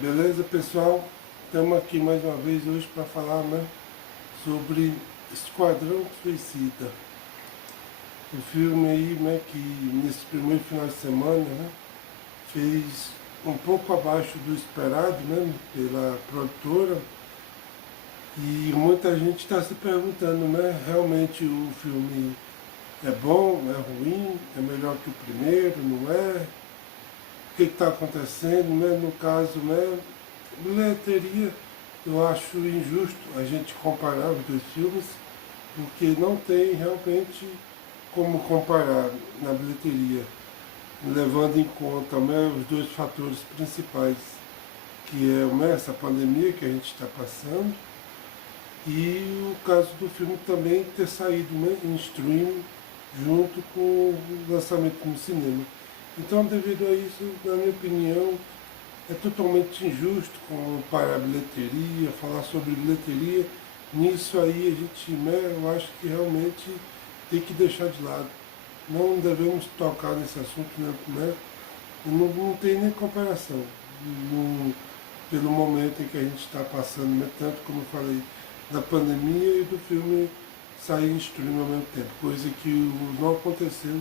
Beleza, pessoal? Estamos aqui mais uma vez hoje para falar, sobre Esquadrão Suicida. O filme aí, que nesse primeiro final de semana, fez um pouco abaixo do esperado, pela produtora. E muita gente está se perguntando, realmente o filme é bom, é ruim, é melhor que o primeiro, não é? O que está acontecendo, No caso, bilheteria, eu acho injusto a gente comparar os dois filmes, porque não tem realmente como comparar na bilheteria, levando em conta, os dois fatores principais, que é, essa pandemia que a gente está passando, e o caso do filme também ter saído, em streaming junto com o lançamento no cinema. Então, devido a isso, na minha opinião, é totalmente injusto comparar a bilheteria, falar sobre bilheteria. Nisso aí a gente, eu acho que realmente tem que deixar de lado. Não devemos tocar nesse assunto, não tem nem comparação. No, Pelo momento em que a gente está passando, tanto como eu falei, da pandemia e do filme sair em stream ao mesmo tempo, coisa que não aconteceu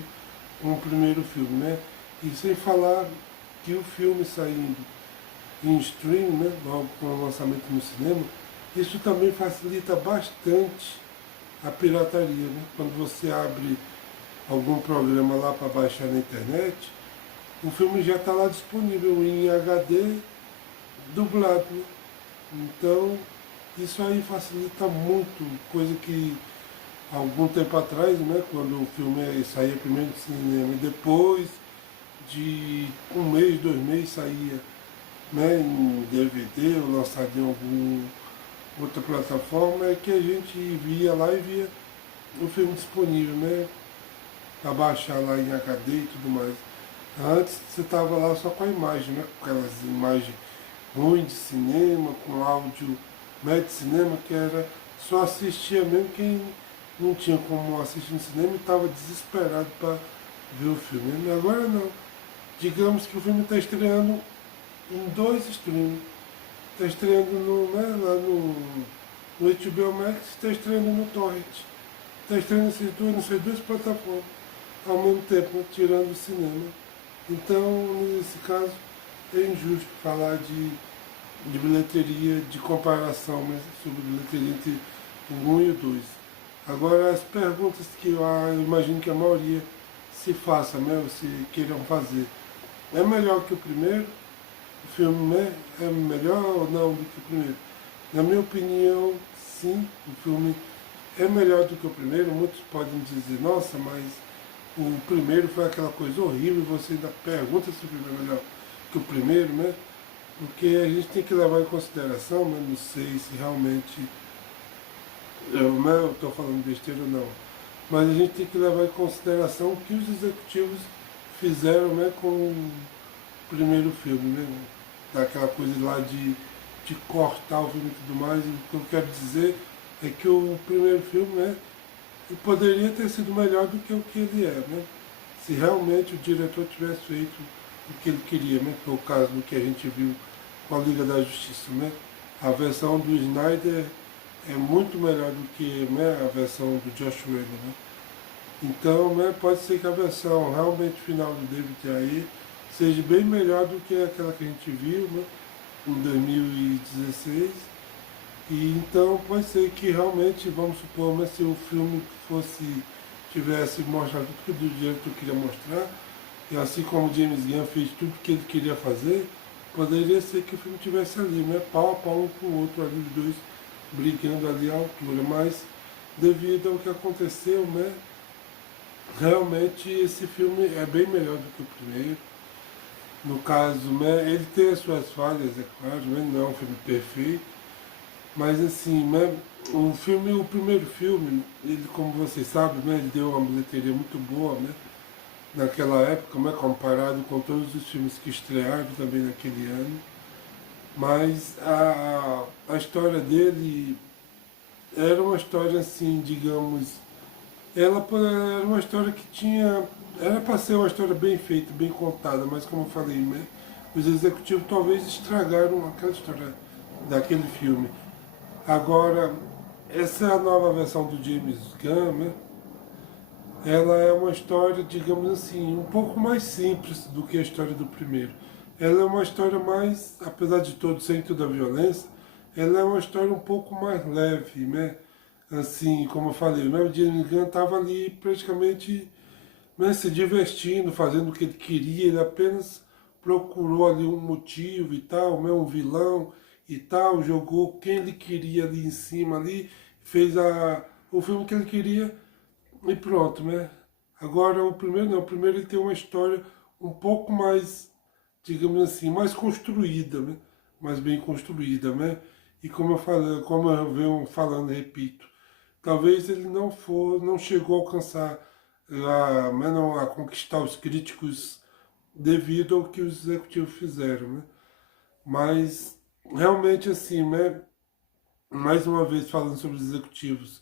com o primeiro filme, E sem falar que o filme saindo em stream, logo com o lançamento no cinema, isso também facilita bastante a pirataria, Quando você abre algum programa lá para baixar na internet, o filme já está lá disponível em HD dublado, Então, isso aí facilita muito, coisa que algum tempo atrás, quando o filme saía primeiro no cinema e depois de um mês, 2 meses saía, em DVD ou lançado em alguma outra plataforma, é que a gente via lá e via o filme disponível, para baixar lá em HD e tudo mais. Antes você estava lá só com a imagem, com aquelas imagens ruins de cinema, com áudio de cinema, que era só assistia mesmo quem não tinha como assistir no cinema e estava desesperado para ver o filme. Agora não. Digamos que o filme está estreando em dois streams. Está estreando lá no HBO Max, está estreando no Torrent. Está estreando nessas duas plataformas ao mesmo tempo, tirando o cinema. Então, nesse caso, é injusto falar de bilheteria, de comparação sobre bilheteria entre o 1 e o 2. Agora, as perguntas que eu imagino que a maioria se faça, se queiram fazer. É melhor que o primeiro? O filme é melhor ou não do que o primeiro? Na minha opinião, sim, o filme é melhor do que o primeiro. Muitos podem dizer, nossa, mas o primeiro foi aquela coisa horrível, você ainda pergunta se o primeiro é melhor que o primeiro, Porque a gente tem que levar em consideração, não sei se realmente eu estou falando besteira ou não, mas a gente tem que levar em consideração o que os executivos fizeram, com o primeiro filme, Daquela coisa lá de cortar o filme e tudo mais. E o que eu quero dizer é que o primeiro filme, ele poderia ter sido melhor do que o que ele é, Se realmente o diretor tivesse feito o que ele queria, Que é o caso do que a gente viu com a Liga da Justiça, A versão do Snyder é muito melhor do que, a versão do Josh Whedon, Então, pode ser que a versão realmente final do David Ayer seja bem melhor do que aquela que a gente viu, em 2016. E então pode ser que realmente, vamos supor, se o filme tivesse mostrado tudo que o diretor queria mostrar, e assim como o James Gunn fez tudo que ele queria fazer, poderia ser que o filme tivesse ali, pau a pau um com o outro ali, os dois brigando ali à altura. Mas devido ao que aconteceu, realmente esse filme é bem melhor do que o primeiro. No caso, ele tem as suas falhas, é claro, não é um filme perfeito, mas assim, o primeiro filme, ele, como vocês sabem, ele deu uma bilheteria muito boa, naquela época, comparado com todos os filmes que estrearam também naquele ano. Mas a história dele era uma história assim, digamos, era uma história que tinha. Era para ser uma história bem feita, bem contada, mas como eu falei, os executivos talvez estragaram aquela história daquele filme. Agora, essa é a nova versão do James Gunn, né? Ela é uma história, digamos assim, um pouco mais simples do que a história do primeiro. Ela é uma história mais, apesar de todo, sem toda a violência, ela é uma história um pouco mais leve, né? Assim, como eu falei, né? O James Gunn estava ali praticamente, né, se divertindo, fazendo o que ele queria, ele apenas procurou ali um motivo e tal, né, um vilão e tal, jogou quem ele queria ali em cima ali, fez o filme que ele queria e pronto, né? Agora o primeiro não, o primeiro ele tem uma história um pouco mais, digamos assim, mais construída, né? Mais bem construída, né? E como eu falei, como eu venho falando, repito, talvez ele não chegou a alcançar a conquistar os críticos devido ao que os executivos fizeram, né? Mas realmente assim, né? Mais uma vez falando sobre os executivos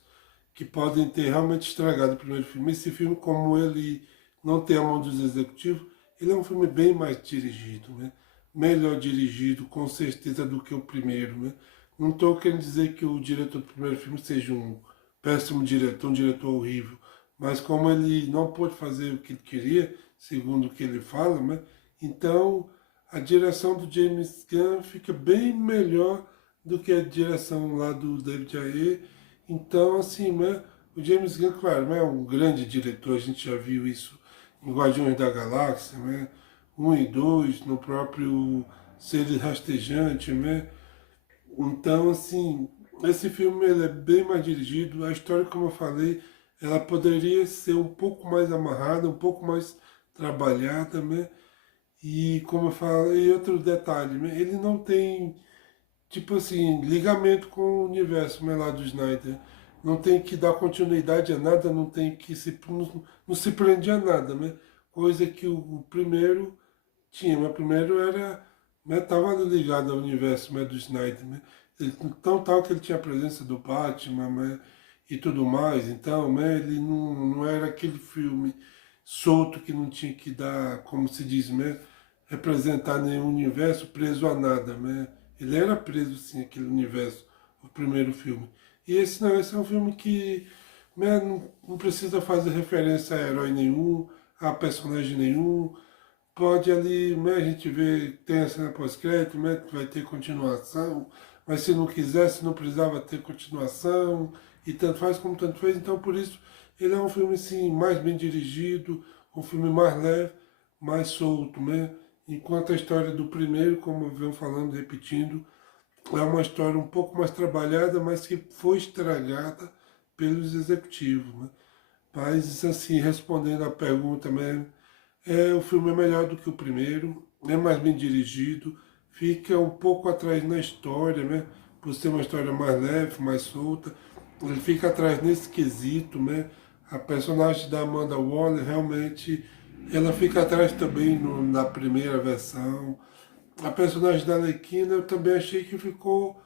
que podem ter realmente estragado o primeiro filme. Esse filme, como ele não tem a mão dos executivos, ele é um filme bem mais dirigido, né? Melhor dirigido, com certeza, do que o primeiro, né? Não estou querendo dizer que o diretor do primeiro filme seja um péssimo diretor, um diretor horrível, mas como ele não pôde fazer o que ele queria, segundo o que ele fala, né? Então a direção do James Gunn fica bem melhor do que a direção lá do David Ayer. Então, assim, né, o James Gunn, claro, né, é um grande diretor, a gente já viu isso em Guardiões da Galáxia, né, 1 e 2, no próprio Seres Rastejante, né. Então, assim, esse filme ele é bem mais dirigido, a história, como eu falei, ela poderia ser um pouco mais amarrada, um pouco mais trabalhada, né, e como eu falei, outro detalhe, né, ele não tem tipo assim, ligamento com o universo, né, lá do Snyder. Não tem que dar continuidade a nada, não tem que não se prender a nada, né? Coisa que o primeiro tinha, mas o primeiro era, né, tava ligado ao universo, né, do Snyder, né? Então tal que ele tinha a presença do Batman, né, e tudo mais, então, né, ele não era aquele filme solto que não tinha que dar, como se diz, né, representar nenhum universo preso a nada, né? Ele era preso, sim, aquele universo, o primeiro filme. E esse não, esse é um filme que, né, não precisa fazer referência a herói nenhum, a personagem nenhum. Pode ali, né, a gente vê, tem a cena pós-crédito, né, que vai ter continuação, mas se não quisesse, não precisava ter continuação, e tanto faz como tanto fez. Então, por isso, ele é um filme, sim, mais bem dirigido, um filme mais leve, mais solto, né? Enquanto a história do primeiro, como eu venho falando, repetindo, é uma história um pouco mais trabalhada, mas que foi estragada pelos executivos, né? Mas, assim, respondendo à pergunta mesmo, o filme é melhor do que o primeiro, é mais bem dirigido, fica um pouco atrás na história, né? Por ser uma história mais leve, mais solta, ele fica atrás nesse quesito, né? A personagem da Amanda Waller realmente ela fica atrás também na primeira versão. A personagem da Arlequina eu também achei que ficou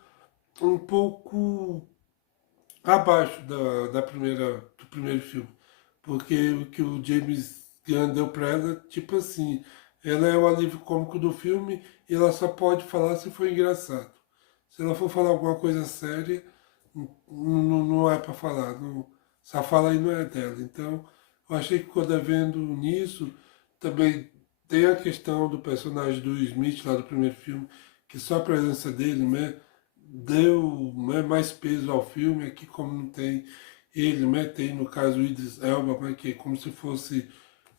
um pouco abaixo do primeiro filme. Porque o que o James Gunn deu pra ela, tipo assim, ela é o alívio cômico do filme e ela só pode falar se for engraçado. Se ela for falar alguma coisa séria, não é para falar. Não, essa fala aí não é dela. Então, eu achei que ficou devendo nisso. Também tem a questão do personagem do Smith lá do primeiro filme, que só a presença dele, né, deu, né, mais peso ao filme. Aqui, como não tem ele, né, tem no caso o Idris Elba, né, que é como se fosse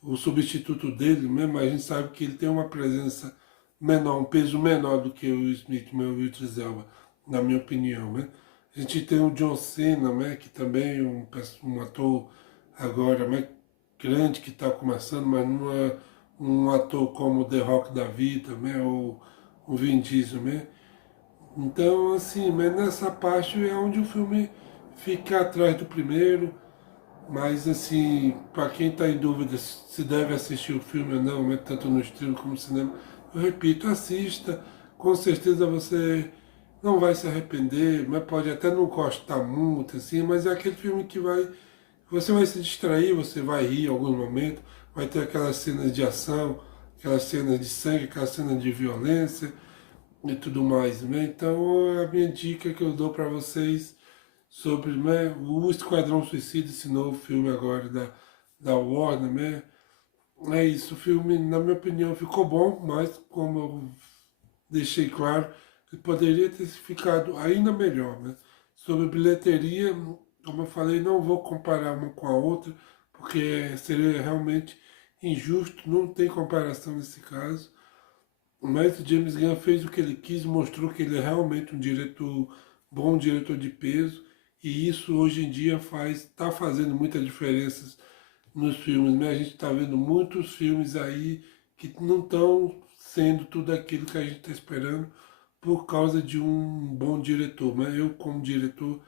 o substituto dele, né, mas a gente sabe que ele tem uma presença menor, um peso menor do que o Smith, né, o Idris Elba, na minha opinião, né. A gente tem o John Cena, né, que também é um ator agora, né, grande, que está começando, mas não é um ator como o The Rock da vida, né, ou o Vin Diesel, né. Então, assim, mas nessa parte é onde o filme fica atrás do primeiro, mas, assim, para quem está em dúvida se deve assistir o filme ou não, né, tanto no stream como no cinema, eu repito, assista, com certeza você não vai se arrepender, mas pode até não gostar muito, assim, mas é aquele filme que você vai se distrair, você vai rir em algum momento, vai ter aquelas cenas de ação, aquelas cenas de sangue, aquelas cenas de violência e tudo mais, né? Então a minha dica que eu dou para vocês sobre, né, o Esquadrão Suicida, esse novo filme agora da Warner, né? É isso, o filme, na minha opinião, ficou bom, mas como eu deixei claro, ele poderia ter ficado ainda melhor, né? Sobre bilheteria, como eu falei, não vou comparar uma com a outra, porque seria realmente injusto, não tem comparação nesse caso. Mas o James Gunn fez o que ele quis, mostrou que ele é realmente um diretor bom, um diretor de peso, e isso hoje em dia está fazendo muita diferença nos filmes, né? A gente está vendo muitos filmes aí que não estão sendo tudo aquilo que a gente está esperando por causa de um bom diretor, né? Eu, como diretor,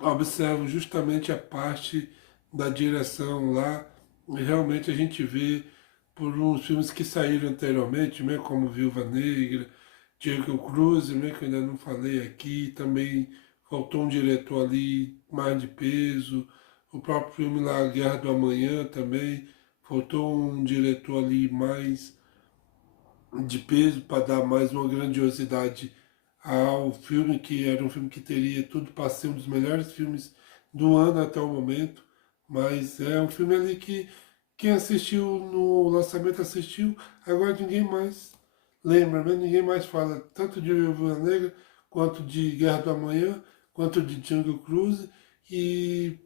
observo justamente a parte da direção lá, e realmente a gente vê por uns filmes que saíram anteriormente, né? Como Viúva Negra, Diego Cruz, né? Que eu ainda não falei aqui, também faltou um diretor ali mais de peso, o próprio filme lá, Guerra do Amanhã também, faltou um diretor ali mais de peso para dar mais uma grandiosidade ao filme, que era um filme que teria tudo para ser um dos melhores filmes do ano até o momento, mas é um filme ali que quem assistiu no lançamento assistiu, agora ninguém mais lembra, né? Ninguém mais fala tanto de Viúva Negra, quanto de Guerra do Amanhã, quanto de Jungle Cruise, e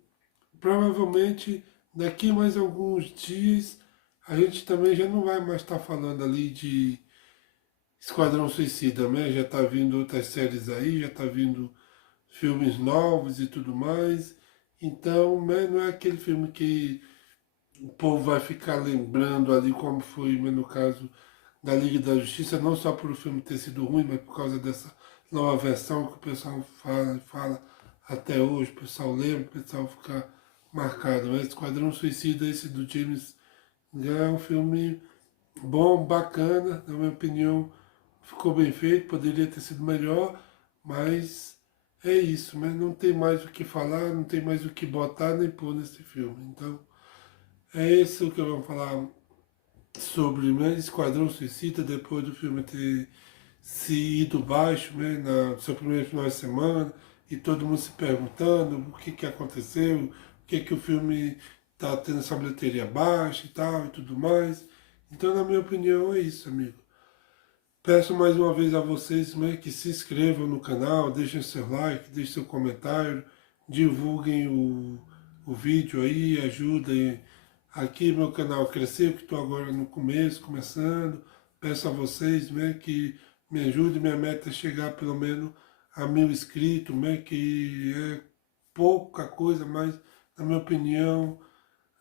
provavelmente daqui mais alguns dias a gente também já não vai mais estar falando ali de Esquadrão Suicida, né? Já tá vindo outras séries aí, já tá vindo filmes novos e tudo mais. Então, né, não é aquele filme que o povo vai ficar lembrando ali como foi, né, no caso da Liga da Justiça, não só por o filme ter sido ruim, mas por causa dessa nova versão que o pessoal fala até hoje, o pessoal lembra, o pessoal fica marcado. Mas Esquadrão Suicida, esse do James Gunn, é um filme bom, bacana, na minha opinião, ficou bem feito, poderia ter sido melhor, mas é isso, mas não tem mais o que falar, não tem mais o que botar nem pôr nesse filme. Então, é isso que eu vou falar sobre, né, Esquadrão Suicida, depois do filme ter se ido baixo, né, no seu primeiro final de semana, e todo mundo se perguntando o que, que aconteceu, o que o filme está tendo essa bilheteria baixa e tal e tudo mais. Então, na minha opinião, é isso, amigo. Peço mais uma vez a vocês, né, que se inscrevam no canal, deixem seu like, deixem seu comentário, divulguem o vídeo aí, ajudem aqui meu canal a crescer, que estou agora no começo, começando. Peço a vocês, né, que me ajudem, minha meta é chegar pelo menos a 1000 inscritos, né, que é pouca coisa, mas na minha opinião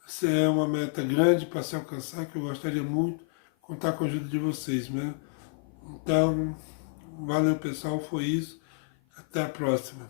essa é uma meta grande para se alcançar, que eu gostaria muito contar com a ajuda de vocês, né? Então, valeu pessoal, foi isso. Até a próxima.